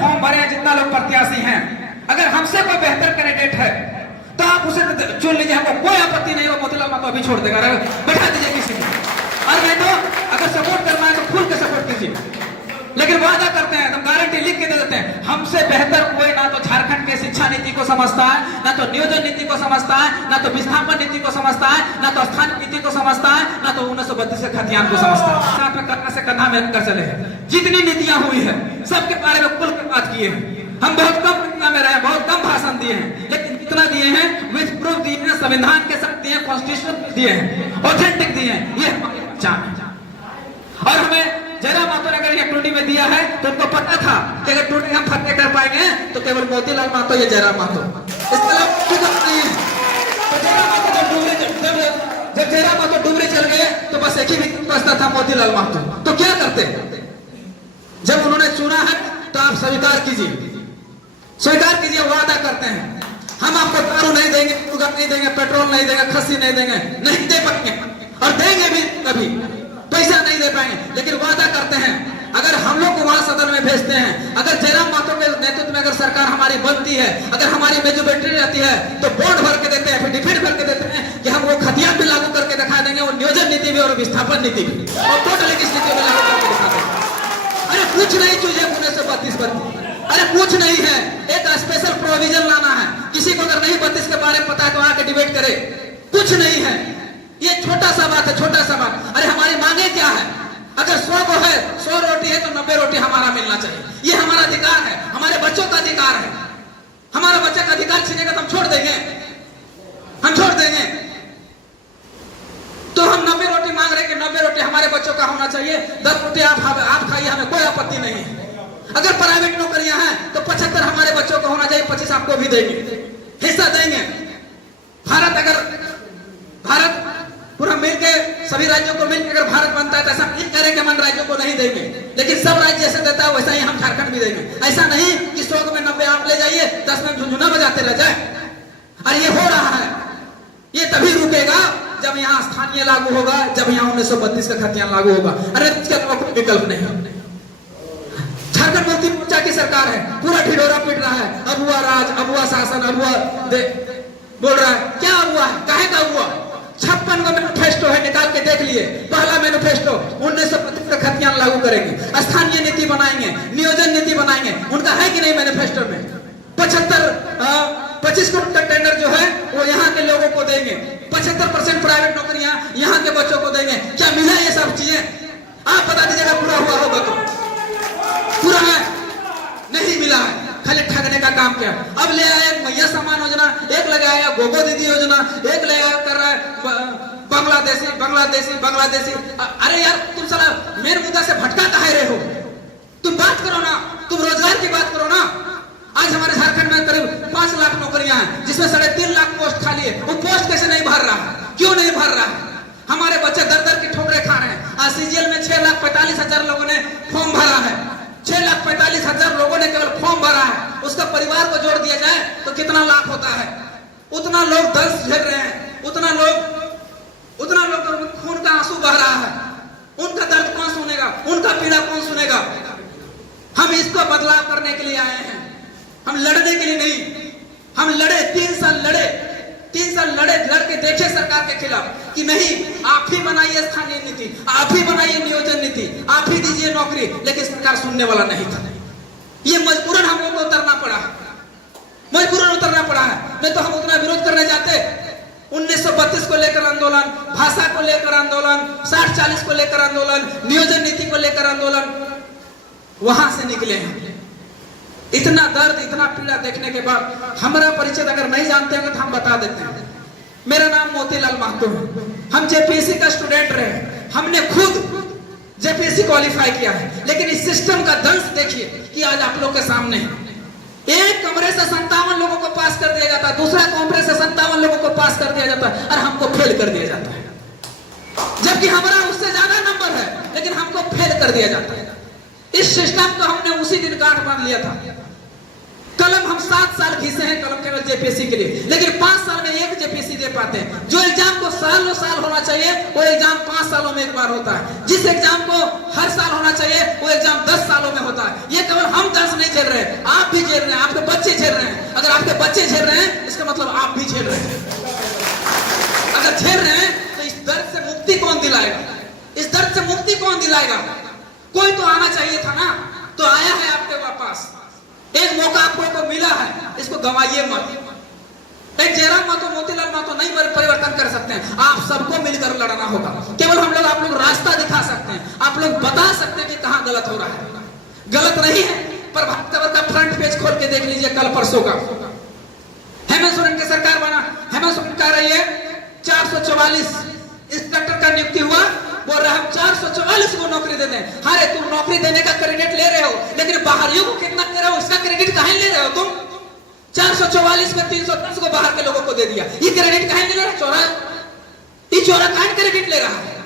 Form भरे हैं, जितना लोग प्रत्याशी हैं, अगर हमसे कोई बेहतर कैंडिडेट है तो आप उसे चुन लीजिए, हमको कोई आपत्ति नहीं हो। मोतीलाल महतो अभी छोड़ देगा, बैठा दीजिए किसी को। और नहीं तो अगर सपोर्ट करना है तो खुल के सपोर्ट कीजिए। लेकिन वादा करते हैं, हम गारंटी लिख के दे देते हैं, हमसे बेहतर कोई ना तो झारखंड के शिक्षा नीति को समझता है, ना तो नियोजन नीति को समझता है, ना तो विस्थापन नीति को समझता है, ना तो स्थानीय नीति को समझता है, ना तो 1932 के खतियान को समझता है। साथ में कंधा से कंधा मिलकर चले हैं। जितनी नीतियां हुई है सबके बारे में खुल के बात किए हैं। हम बहुत कम नीतियां में रहे, बहुत कम भाषण दिए हैं, लेकिन कितना दिए हैं, विथ प्रूफ दिए हैं, संविधान के साथ दिए हैं, कॉन्स्टिट्यूशन दिए हैं, ऑथेंटिक दिए हैं। ये हमारी पहचान है। और हमें जयराम महतो ने अगर ये टूटी में दिया है तो उनको पता था कि अगर टूटी हम फतेह कर पाएंगे तो केवल मोतीलाल महतो या जयराम महतो, इसके अलावा कुछ नहीं है। तो जयराम महतो जब जयराम महतो डूबरे चल गए तो बस एक ही बचता था, मोतीलाल महतो। तो क्या करते, जब उन्होंने चुना है तो आप स्वीकार कीजिए, स्वीकार कीजिए। वादा करते हैं हम आपको दारू नहीं देंगे, शुगर नहीं देंगे, पेट्रोल नहीं देंगे, खस्सी नहीं देंगे, नहीं दे पाएंगे और देंगे भी कभी, पैसा नहीं दे पाएंगे, लेकिन वादा करते हैं अगर हम लोग को वहां सदन में भेजते हैं, अगर जयराम महतो के नेतृत्व में अगर सरकार हमारी बनती है, अगर हमारी मेजोरिटी रहती है तो बॉन्ड भर के देते हैं, एफिडेविट भर के देते हैं कि हम वो खतियान भी लागू करके दिखा देंगे, वो नियोजन नीति भी और विस्थापन नीति भी, और टोटली किस नीति में लागू करके दिखा देंगे। अरे कुछ नहीं चाहिए 1932 पर, अरे कुछ नहीं है, एक स्पेशल प्रोविजन लाना है। किसी को अगर नहीं 32 के बारे में पता है तो आके डिबेट करे, कुछ नहीं है। ये छोटा सा बात है, छोटा सा बात। अरे हमारी मांगे क्या है, अगर 100 को है 100 रोटी है तो 90 रोटी हमारा मिलना चाहिए। ये हमारा अधिकार है, हमारे बच्चों का अधिकार है। हमारा बच्चे का अधिकार छीनेगा तो हम छोड़ देंगे, हम छोड़ देंगे। तो हम 90 रोटी मांग रहे हैं कि 90 रोटी हमारे बच्चों का होना चाहिए, 10 रोटी आप खाइए, हमें कोई आपत्ति नहीं है। अगर प्राइवेट नौकरियां हैं तो 75 हमारे बच्चों को होना चाहिए, 25 आपको भी देंगे, हिस्सा देंगे। भारत पूरा मिलके सभी राज्यों को मिलकर अगर भारत बनता है तो ऐसा नहीं करेंगे मन राज्यों को नहीं देंगे, लेकिन सब राज्य जैसे देता है वैसा ही हम झारखंड भी देंगे। ऐसा नहीं कि 100 में 90 आप ले जाइए, 10 में झुंझुना बजाते रह जाए। और ये हो रहा है, ये तभी रुकेगा जब यहाँ स्थानीय लागू होगा, जब यहाँ 1932 का खतियान लागू होगा। अरे इसके अलावा कोई विकल्प नहीं। झारखंड मुक्ति मोर्चा की सरकार है, पूरा ढिढोरा पीट रहा है, अबुआ राज, अबुआ शासन, अबुआ बोल रहा है। क्या हुआ है, काहे का हुआ? 56 का मैनिफेस्टो है, निकाल के देख लिए। पहला मैनिफेस्टो 1932 का खतियान लागू करेंगे, स्थानीय नीति बनाएंगे, नियोजन नीति बनाएंगे। उनका है कि नहीं मैनिफेस्टो में? 25 करोड़ का टेंडर जो है वो यहाँ के लोगों को देंगे, 75% प्राइवेट नौकरियां यहाँ के बच्चों को देंगे। क्या मिला ये सब चीजें? आप बता दीजिएगा पूरा हुआ होगा तो। पूरा है नहीं मिला है, खाली ठगने का काम किया। अब ले आया मैया सम्मान योजना, एक लगाया गोगो दीदी योजना, एक ले आया कर रहा है बांग्लादेशी। अरे यार तुम साला मेरे मुद्दा से भटका काहे रहे हो? तुम बात करो ना, तुम रोजगार की बात करो ना। आज हमारे झारखंड में करीब 5 लाख नौकरियां हैं, जिसमें 3.5 लाख पोस्ट खाली है। वो पोस्ट कैसे नहीं भर रहा है? क्यों नहीं भर रहा है? हमारे बच्चे दर दर की ठोकरें खा रहे हैं। आज सीजीएल में 6,45,000 लोगों ने फॉर्म भरा है, 6,45,000 लोगों ने केवल फॉर्म भरा है। उसका परिवार को जोड़ दिया जाए तो कितना लाख होता है? उतना लोग दर्द झेल रहे हैं, उतना लोग खून का आंसू बह रहा है। उनका दर्द कौन सुनेगा? उनका पीड़ा कौन सुनेगा? हम इसको बदलाव करने के लिए आए हैं, हम लड़ने के लिए नहीं। हम लड़े, 3 साल लड़े, लड़ के देखे सरकार के खिलाफ कि नहीं, आप ही बनाइए स्थानीय नीति, आप ही बनाइए नियोजन नीति, आप ही दीजिए नौकरी। लेकिन सरकार सुनने वाला नहीं था। ये मजबूरन हम लोग को उतरना पड़ा है, नहीं तो हम उतना विरोध करने जाते। 1932 को लेकर आंदोलन, भाषा को लेकर आंदोलन, 60-40 को लेकर आंदोलन, नियोजन नीति को लेकर आंदोलन, वहां से निकले हैं। इतना दर्द, इतना पीड़ा देखने के बाद हमारा परिचय अगर नहीं जानते हैं तो हम बता देते हैं। मेरा नाम मोतीलाल महतो है। हम जेपीएससी का स्टूडेंट रहे, हमने खुद जेपीएससी क्वालिफाई किया है। लेकिन इस सिस्टम का दंश देखिए कि आज आप लोग के सामने है। एक कमरे से 57 लोगों को पास कर दिया जाता है, दूसरा कमरे से 57 लोगों को पास कर दिया जाता है और हमको फेल कर दिया जाता है। जबकि हमारा उससे ज्यादा नंबर है, लेकिन हमको फेल कर दिया जाता है। इस सिस्टम को हमने उसी दिन गांठ बांध लिया था। कलम हम 7 साल घिसे हैं कलम केवल जेपीएससी के लिए, लेकिन 5 साल में एक जेपीएससी दे पाते हैं। जो एग्जाम को सालों साल होना चाहिए वो एग्जाम 5 सालों में एक बार होता है। जिस एग्जाम को हर साल होना चाहिए वो एग्जाम 10 सालों में होता है। ये केवल हम दर्द नहीं झेल रहे, भी झेल रहे हैं, आपके बच्चे झेल रहे हैं। अगर आपके बच्चे झेल रहे हैं इसका मतलब आप भी झेल रहे हैं। अगर झेल रहे हैं तो इस दर्द से मुक्ति कौन दिलाएगा? इस दर्द से मुक्ति कौन दिलाएगा? कोई तो आना चाहिए था ना, तो आया है आपके पास। एक मौका आपको मिला है, इसको गंवाइए मत। एक जयराम महतो, मोतीलाल महतो नहीं परिवर्तन कर सकते हैं, आप सबको मिलकर लड़ना होगा। केवल हम लोग, आप लोग रास्ता दिखा सकते हैं, आप लोग बता सकते हैं कि कहां गलत हो रहा है। गलत नहीं है, पर खबर का फ्रंट पेज खोल के देख लीजिए कल परसों का। हेमंत सोरेन की सरकार बना, हेमंत सोरेन कह रही है 444 इंस्पेक्टर का नियुक्ति हुआ, बोल रहे हम 444 को नौकरी दे दें। अरे तुम नौकरी देने का क्रेडिट ले रहे हो, लेकिन बाहरियों को कितना दे रहे हो, इसका क्रेडिट कहां ले रहे हो तुम? 444 में 310 को बाहर के लोगों को दे दिया, ये क्रेडिट कहां ले रहा है? चोरा, ये चोरा कहां क्रेडिट ले रहा है?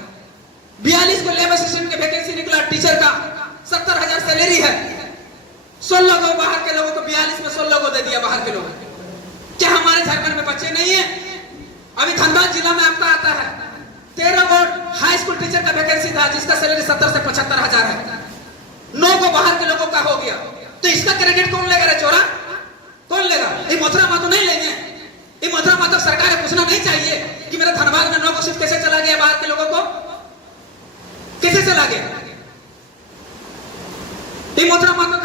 42 को लेबर असिस्टेंट के वैकेंसी निकला, टीचर का 70,000 सैलरी है, 16 को बाहर के लोगों को, 42 में 16 को दे दिया बाहर के लोगों। क्या हमारे झारखंड में बच्चे नहीं है? अभी धनबाद जिला में आपका आता है 13 बोर्ड हाई स्कूल टीचर का वैकेंसी था, जिसका सैलरी 70 से 75,000 है, 9 को बाहर के लोगों का हो गया, तो इसका क्रेडिट कौन लेगा रे चोरा? कौन लेगा? ये मथुरा महतो नहीं लेंगे। ये मथुरा महतो सरकार को पूछना नहीं चाहिए कि मेरा धनबाद में 9 को शिफ्ट कैसे चला गया, बाहर के लोगों को कैसे चला गया? ये मथुरा महतो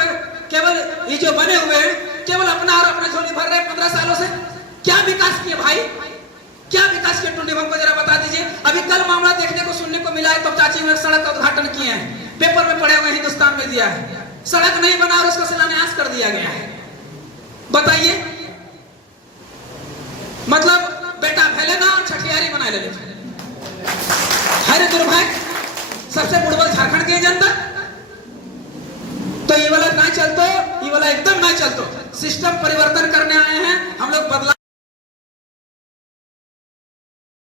केवल ये जो बने हुए हैं, केवल अपना और अपना झोली भर रहे हैं 15 सालों से। क्या विकास किए भाई? क्या विकास किए? टुंडी को जरा बता दीजिए। अभी कल मामला देखने को सुनने को मिला है, तो चाची ने सड़क का उद्घाटन किए हैं, पेपर में पढ़े हुए, हिंदुस्तान में दिया है, सड़क नहीं बना और उसका शिलान्यास कर दिया गया है। बताइए, मतलब बेटा फैले ना और छठियारी बना ले। हरे दुर्भाग्य, सबसे बुड़बक झारखंड की जनता। तो ये वाला ना चलतो, ये वाला एकदम ना चलतो। सिस्टम परिवर्तन करने आए हैं।